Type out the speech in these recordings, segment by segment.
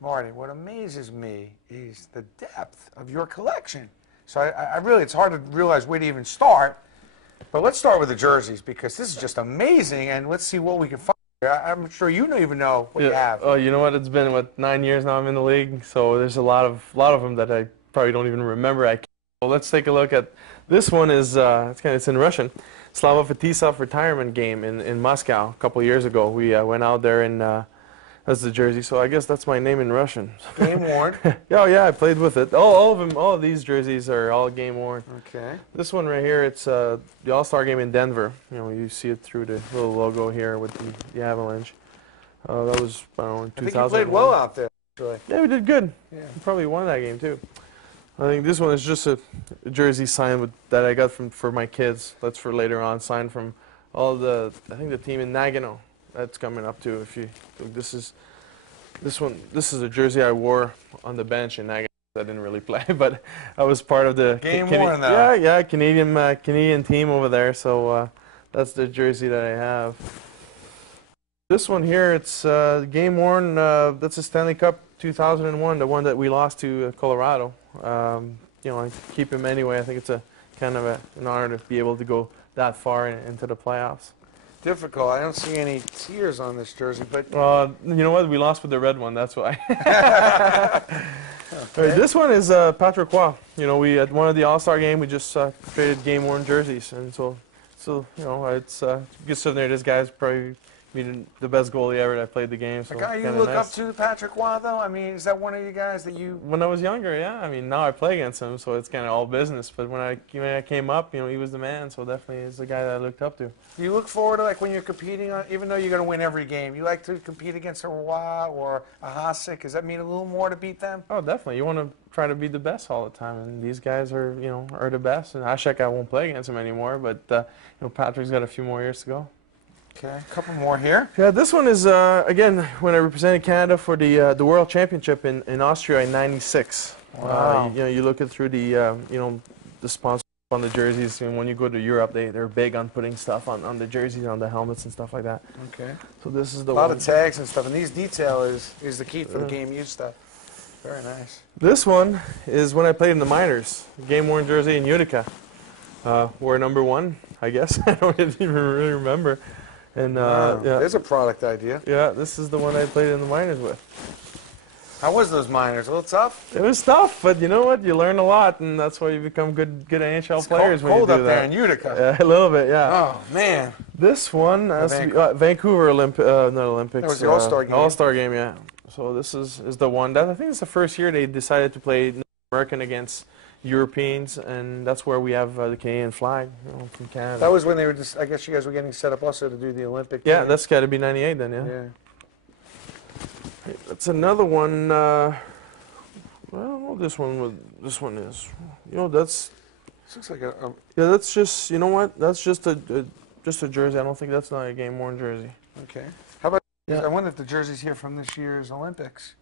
Marty, what amazes me is the depth of your collection. So I really, it's hard to realize where to even start. But let's start with the jerseys because this is just amazing, and let's see what we can find. I'm sure you don't even know what you have. Oh, you know what? It's been, what, 9 years now I'm in the league, so there's a lot of them that I probably don't even remember. Well, let's take a look at this one. It's in Russian. Slava Fetisov retirement game in Moscow a couple years ago. We went out there and that's the jersey. So I guess that's my name in Russian. Game worn. Yeah, I played with it. All of them, all of these jerseys are all game worn. Okay. This one right here, it's the All-Star game in Denver. You know, you see it through the little logo here with the Avalanche. That was, I don't know, in 2000. I think you played well out there, actually. Yeah, we did good. Yeah. We probably won that game too. I think this one is just a jersey signed that I got for my kids. That's for later on. Signed from all the, I think the team in Nagano. That's coming up too. If you look, this is a jersey I wore on the bench in Nagano. I didn't really play, but I was part of the Canadian team over there. So that's the jersey that I have. This one here, it's game worn. That's a Stanley Cup 2001, the one that we lost to Colorado. You know, I keep him anyway. I think it's a kind of an honor to be able to go that far into the playoffs. Difficult. I don't see any tears on this jersey, but you know what? We lost with the red one. That's why. Okay. This one is Patrick Roy. You know, we at one of the All-Star game, we just traded game-worn jerseys, and so you know, it's good souvenir. This guy's probably the best goalie ever that played the game. So the guy you look up to, Patrick Roy, though? I mean, is that one of you guys that you... When I was younger, yeah. I mean, now I play against him, so it's kind of all business. But when I came up, you know, he was the man, so definitely he's the guy that I looked up to. Do you look forward to, like, when you're competing, even though you're going to win every game, you like to compete against a Roy or a Hasek? Does that mean a little more to beat them? Oh, definitely. You want to try to be the best all the time, and these guys are, you know, are the best. And Hasek, I won't play against him anymore, but, you know, Patrick's got a few more years to go. Okay, a couple more here. Yeah, this one is, again, when I represented Canada for the World Championship in Austria in '96. Wow. You know, you look at through the, you know, the sponsorship on the jerseys, and when you go to Europe, they're big on putting stuff on the jerseys, on the helmets and stuff like that. Okay. So this is the one. A lot of tags and stuff, and these detail is the key for the game use stuff. Very nice. This one is when I played in the minors, game-worn jersey in Utica. Wore #1, I guess. I don't even really remember. And wow. yeah. There's a product idea. Yeah, this is the one I played in the minors with. How was those minors? A little tough? It was tough, but you know what? You learn a lot, and that's why you become good NHL players when you do that. Cold up there in Utica. Yeah, a little bit, yeah. Oh, man. This one, Vancouver not Olympics. That was the All-Star game. All-Star game, yeah. So this is the one. I think it's the first year they decided to play American against Europeans, and that's where we have the Canadian flag, you know, from Canada. That was when they were just, I guess you guys were getting set up also to do the Olympic Yeah, game. that's got to be '98 then, yeah. Yeah. That's another one. Well, this one is, you know, that's. This looks like a yeah, that's just, you know what? That's just a jersey. I don't think that's not a game-worn jersey. Okay. How about? Yeah. I wonder if the jersey's here from this year's Olympics.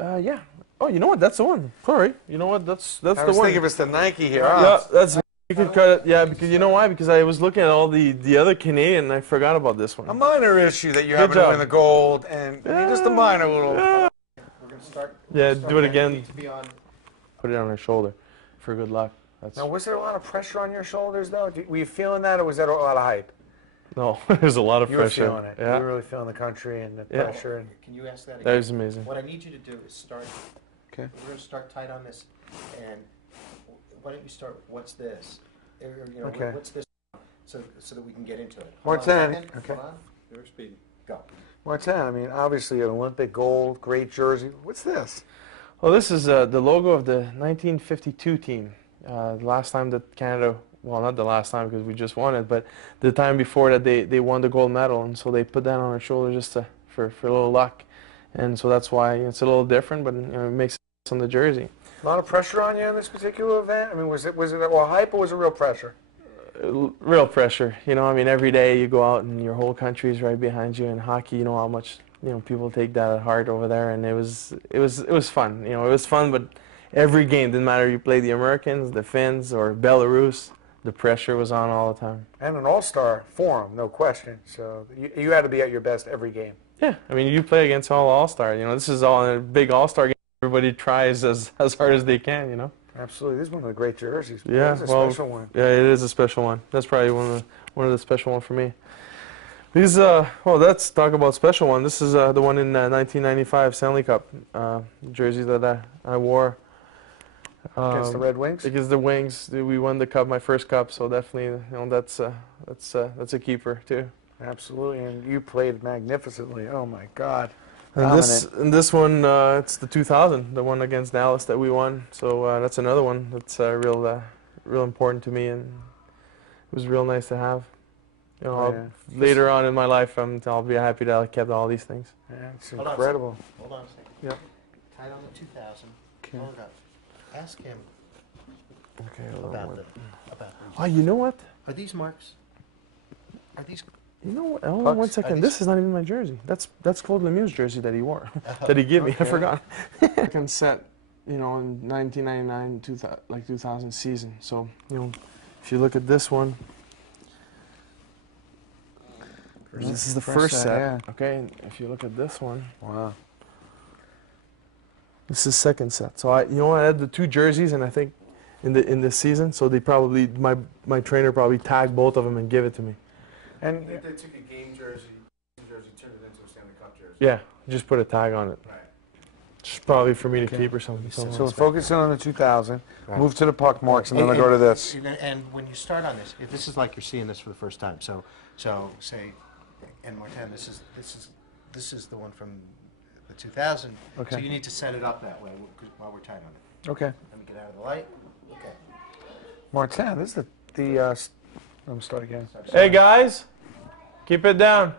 Yeah. Oh, you know what? That's the one. Sorry. You know what? That's the one. I was thinking if it's the Nike here. Yeah, that's. You could cut it. Yeah, because you know why? Because I was looking at all the other Canadian, and I forgot about this one. A minor issue that you happen to win the gold, and I mean, just a minor little. Yeah. We're going to start. Yeah, do it again. To be on. Put it on her shoulder, for good luck. That's. Now, was there a lot of pressure on your shoulders though? Were you feeling that, or was that a lot of hype? No, there's a lot of pressure. You were feeling it. Yeah. You were really feeling the country and the pressure. And Can you ask that again? That is amazing. What I need you to do is start. Okay. We're going to start tight on this, and why don't you start? What's this? Or, you know, Okay. What's this? So that we can get into it. Martin. Okay. Okay. Your speed. Go. Martin, I mean, obviously an Olympic gold, great jersey. What's this? Well, this is the logo of the 1952 team. The last time that Canada, well, not the last time because we just won it, but the time before that they won the gold medal, and so they put that on our shoulder just for a little luck, and so that's why it's a little different, but you know, it makes sense on the jersey. A lot of pressure on you in this particular event. I mean, was it well hype or was it real pressure? Real pressure. You know, I mean, every day you go out and your whole country is right behind you. In hockey, you know how much people take that at heart over there, and it was fun. You know, it was fun, but every game, didn't matter if you played the Americans, the Finns, or Belarus, the pressure was on all the time. And an all-star forum, no question. So you had to be at your best every game. Yeah, I mean, you play against all-star. You know, this is all a big all-star game. Everybody tries as hard as they can. You know. Absolutely. This is one of the great jerseys. Yeah, It's a well, special one. yeah, it is a special one. That's probably one of the special ones for me. These, well, let's talk about special one. This is the one in 1995 Stanley Cup jersey that I wore. Against the Red Wings? Against the Wings, we won the cup, my first cup. So definitely, you know, that's a keeper too. Absolutely, and you played magnificently. Oh my God! And this one, it's the 2000, the one against Dallas that we won. So that's another one that's real important to me, and it was real nice to have. You know, later on in my life, I'll be happy that I kept all these things. Yeah, it's incredible. Hold on a second. Yep. Tied on the 2000. Okay. Hold up. Ask him Okay. about these. Oh, you know what? Are these marks? Are these? You know what? Hold on one second. This is not even my jersey. That's Claude Lemieux's jersey that he wore, that he gave me. I forgot. Second set, you know, in 1999, 2000 season. So, you know, if you look at this one, this is the first set. Yeah. Okay, and if you look at this one, Wow. this is second set. So I had the two jerseys, and I think in this season, so they probably my trainer probably tagged both of them and gave it to me. And I think they took a game jersey, turned it into a Stanley Cup jersey. Yeah, just put a tag on it. Right. Just probably for me to keep or something. so focusing on the 2000, Right. move to the puck marks, and then I'll go to this. And when you start on this, if this is like you're seeing this for the first time. So say, and Martin, this is the one from the 2000. Okay. So you need to set it up that way while we're tied on it. Okay. Let me get out of the light. Okay. Martin, this is the let me start again. Hey guys, keep it down.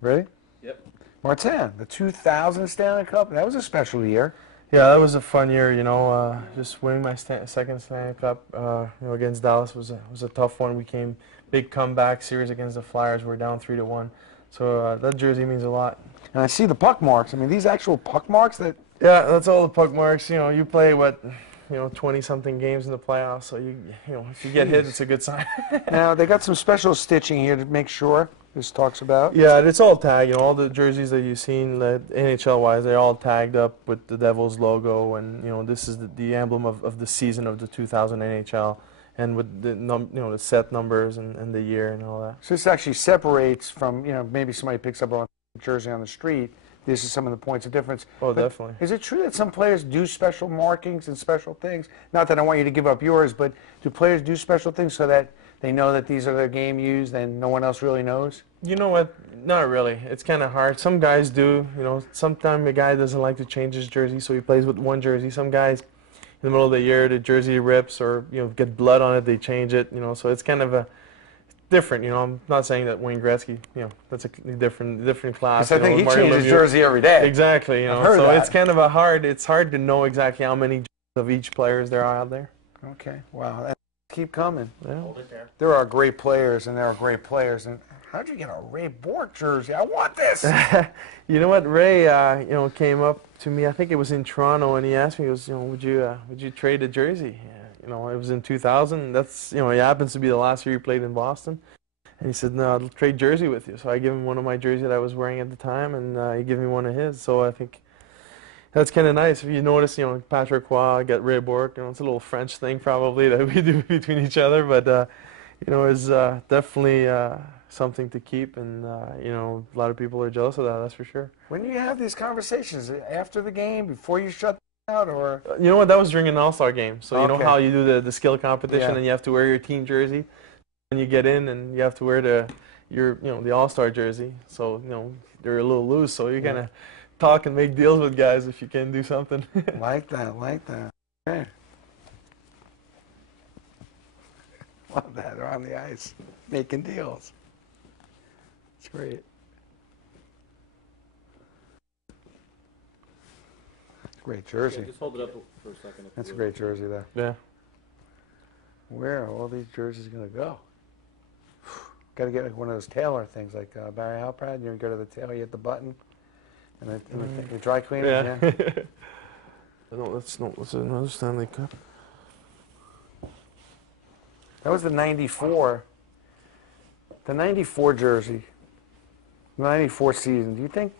Ready? Yep. Martin, the 2000 Stanley Cup, that was a special year. Yeah, that was a fun year. You know, just winning my second Stanley Cup, you know, against Dallas was a tough one. We came big comeback series against the Flyers. We're down 3-1. So that jersey means a lot. And I see the puck marks. I mean, these actual puck marks that... Yeah, that's all the puck marks. You know, you play 20-something games in the playoffs. So you know, if you get hit, it's a good sign. Now, they got some special stitching here to make sure this talks about. Yeah, it's all tagged. You know, all the jerseys that you've seen, NHL-wise, they're all tagged up with the Devils logo, and you know, this is the emblem of the season of the 2000 NHL, and with the the set numbers and the year and all that. So this actually separates from, you know, maybe somebody picks up a jersey on the street. This is some of the points of difference. Oh, But definitely. Is it true that some players do special markings and special things? Not that I want you to give up yours, but do players do special things so that they know that these are their game used and no one else really knows? You know what? Not really. It's kind of hard. Some guys do. You know, sometimes a guy doesn't like to change his jersey, so he plays with one jersey. Some guys, in the middle of the year, the jersey rips or get blood on it, they change it. You know, so it's kind of a different. You know, I'm not saying that Wayne Gretzky. You know, that's a different class. Because I think he changes his jersey every day. Exactly. You know, heard so that. it's kind of it's hard to know exactly how many of each players there are out there. Okay, wow. And keep coming. Yeah. Hold it there. There are great players, and there are great players. And how'd you get a Ray Bourque jersey? I want this. You know what? Ray, came up to me. I think it was in Toronto, and he asked me, he goes, would you trade a jersey? You know, it was in 2000. That's, it happens to be the last year he played in Boston. And he said, no, I'll trade jersey with you. So I gave him one of my jerseys that I was wearing at the time, and he gave me one of his. So I think that's kind of nice. If you notice, Patrick Roy, get Ray Bourque. It's a little French thing probably that we do between each other, but it's definitely something to keep, and a lot of people are jealous of that. That's for sure. When you have these conversations, after the game, before you shut out, or you know what? That was during an All-Star game. So you know Okay. how you do the skill competition, Yeah. and you have to wear your team jersey, and you get in, and you have to wear the All-Star jersey. So they're a little loose. So you kind of talk and make deals with guys if you can do something. like that. Okay. Love that. They're on the ice, making deals. It's great. Great jersey. Yeah, just hold it up for a second. That's a great jersey, though. Yeah. Where are all these jerseys going to go? Got to get like one of those tailor things, like Barry Halprat. You go to the tailor, you hit the button, and the dry cleaner. Yeah. No, that's another Stanley Cup. That was the '94 The 94 jersey, the 94 season, do you think,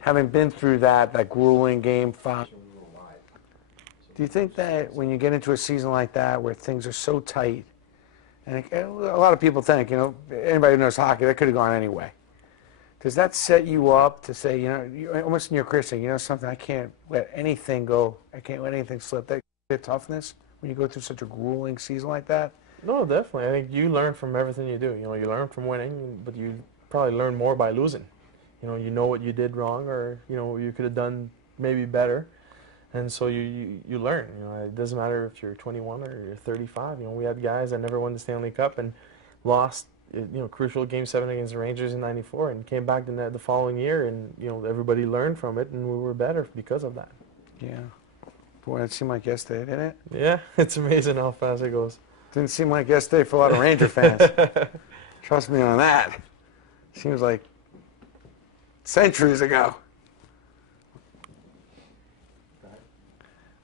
having been through that grueling game 5, do you think that when you get into a season like that where things are so tight, and a lot of people think, anybody who knows hockey, that could have gone anyway. Does that set you up to say, almost in your career saying, something, I can't let anything go, I can't let anything slip, that bit of toughness when you go through such a grueling season like that? No, definitely. I think you learn from everything you do. You learn from winning, but you probably learn more by losing. You know what you did wrong, or you could have done maybe better, and so you learn. It doesn't matter if you're 21 or you're 35. We had guys that never won the Stanley Cup and lost, crucial Game 7 against the Rangers in '94, and came back the following year, and everybody learned from it, and we were better because of that. Yeah, boy, it seemed like yesterday, didn't it? Yeah, it's amazing how fast it goes. Didn't seem like yesterday for a lot of Ranger fans. Trust me on that. Seems like centuries ago.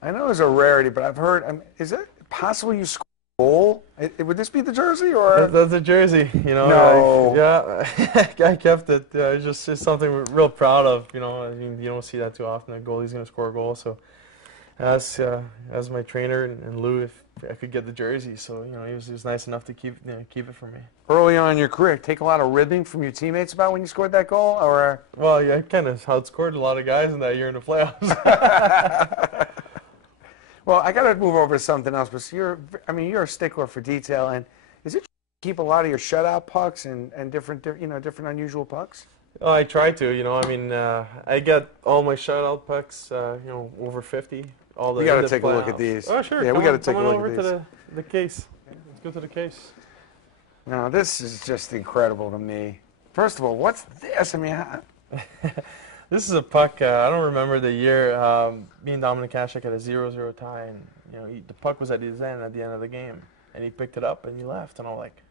I know it's a rarity, but I've heard, is it possible you score a goal? Would this be the jersey? Or? That's a jersey, No. I kept it. It's just something we're real proud of, You don't see that too often, a goalie's going to score a goal. So as my trainer and Lou, if I could get the jersey, so he was nice enough to keep it for me. Early on in your career, take a lot of ribbing from your teammates about when you scored that goal, or? Well, yeah, I kind of outscored a lot of guys in that year in the playoffs. Well, I got to move over to something else. But you're a stickler for detail, and is it keep a lot of your shutout pucks and different unusual pucks? Oh, I try to. I get all my shutout pucks, over 50. We got to take a look at these. Oh, sure. Yeah, we got to take a look at these. Come on over to the case. Let's go to the case. Now, this is just incredible to me. First of all, what's this? This is a puck. I don't remember the year. Me and Dominic Hasek had a 0-0 tie, and the puck was at his end at the end of the game, and he picked it up and he left, and I'm like,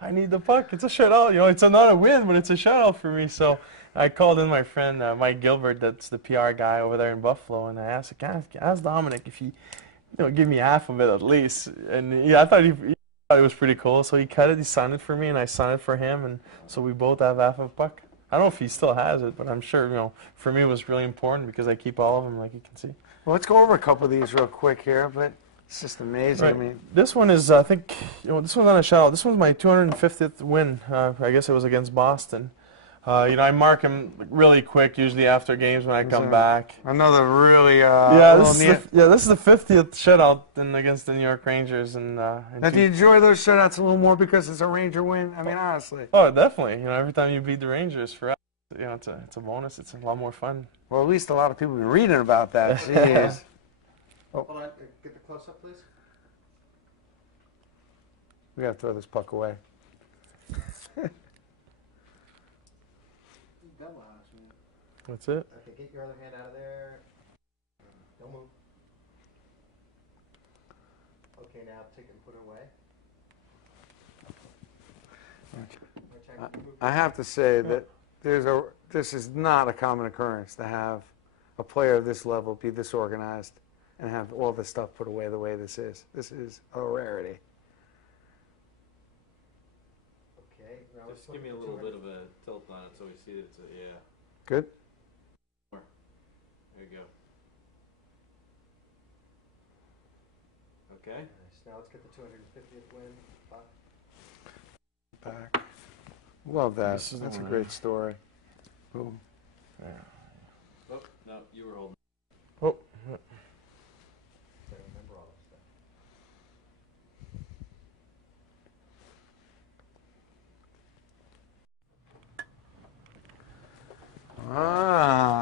I need the puck. It's a shutout. It's not a win, but it's a shutout for me. So I called in my friend Mike Gilbert, that's the PR guy over there in Buffalo, and I asked Dominic if he, give me half of it at least. And I thought he thought it was pretty cool. So he cut it, he signed it for me, and I signed it for him, and so we both have half of a puck. I don't know if he still has it, but I'm sure, for me it was really important because I keep all of them, like you can see. Well, let's go over a couple of these real quick here, but it's just amazing. Right. This one is, I think, this one's on a shutout. This one's my 250th win. I guess it was against Boston. I mark him really quick, usually after games when I come back. Another really this is the 50th shutout against the New York Rangers. Now, do you enjoy those shutouts a little more because it's a Ranger win? Honestly. Oh, definitely. Every time you beat the Rangers, for us, it's a bonus. It's a lot more fun. Well, at least a lot of people have been reading about that. Jeez. Hold on, get the close up, please. We got to throw this puck away. That's it. Okay, get your other hand out of there. Don't move. Okay, now take it and put it away. I have to say that this is not a common occurrence to have a player of this level be this organized and have all this stuff put away the way this is. This is a rarity. Okay. Just give me a little bit of a tilt on it so we see that it's yeah. Good? There you go. Okay. Nice. Now let's get the 250th win. Back. Love that. This is That's a the one. great story. Boom. Yeah. Oh, no, you were holding. Oh. I remember all that stuff.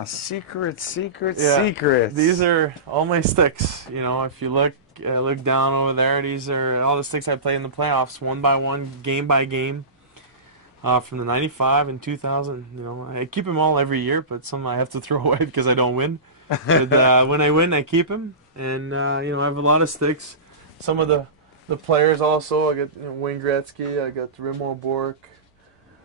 Secrets. These are all my sticks. If you look down over there, these are all the sticks I played in the playoffs, one by one, game by game, from the '95 and 2000. I keep them all every year, but some I have to throw away because I don't win. But when I win, I keep them, and I have a lot of sticks. Some of the players also. I got Wayne Gretzky. I got Raymond Bourque.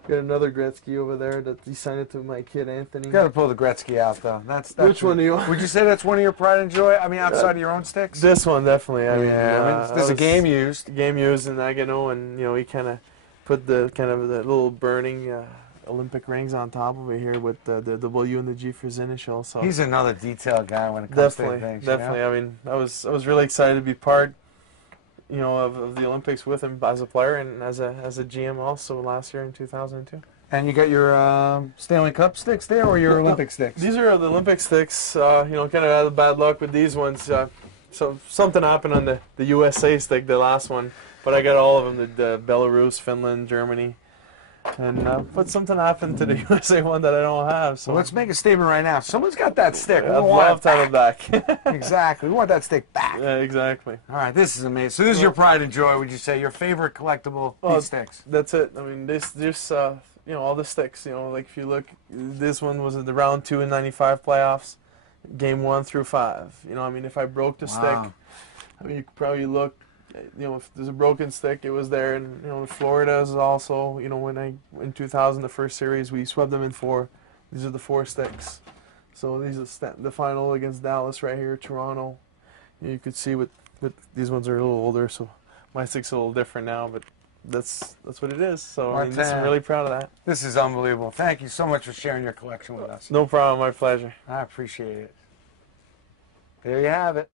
Got another Gretzky over there that he signed it to my kid Anthony. You got to pull the Gretzky out, though. That's Which one do you? Would you say that's one of your pride and joy? Outside of your own sticks. This one definitely. There's a game used. Game used in Nagano, and he kind of put the kind of the little burning Olympic rings on top of it here with the W and the G for his initial. So He's another detail guy when it comes definitely, to things. definitely. You know? I mean, I was really excited to be part, of the Olympics with him as a player and as a GM also last year in 2002. And you got your Stanley Cup sticks there, or your Olympic sticks? These are the Olympic sticks. Kind of had bad luck with these ones. So something happened on the USA stick, the last one. But I got all of them: the Belarus, Finland, Germany, and but something happened to the USA one that I don't have. So Well, let's make a statement right now. Someone's got that stick. We I'd want love it to have it back. Exactly. We want that stick back. Yeah, exactly. All right, this is amazing. So this is your pride and joy, would you say? Your favorite collectible, these sticks? That's it. I mean, this all the sticks. Like if you look, this one was in the round 2 in '95 playoffs, game 1 through 5. I mean, if I broke the stick, I mean, you could probably look. If there's a broken stick, it was there. And Florida is also. When in 2000 the first series we swept them in 4. These are the 4 sticks. So these are the final against Dallas right here, Toronto. You could see with these ones are a little older, so my stick's a little different now, but that's what it is. So I mean, I'm really proud of that. This is unbelievable. Thank you so much for sharing your collection with us. No problem, my pleasure. I appreciate it. There you have it.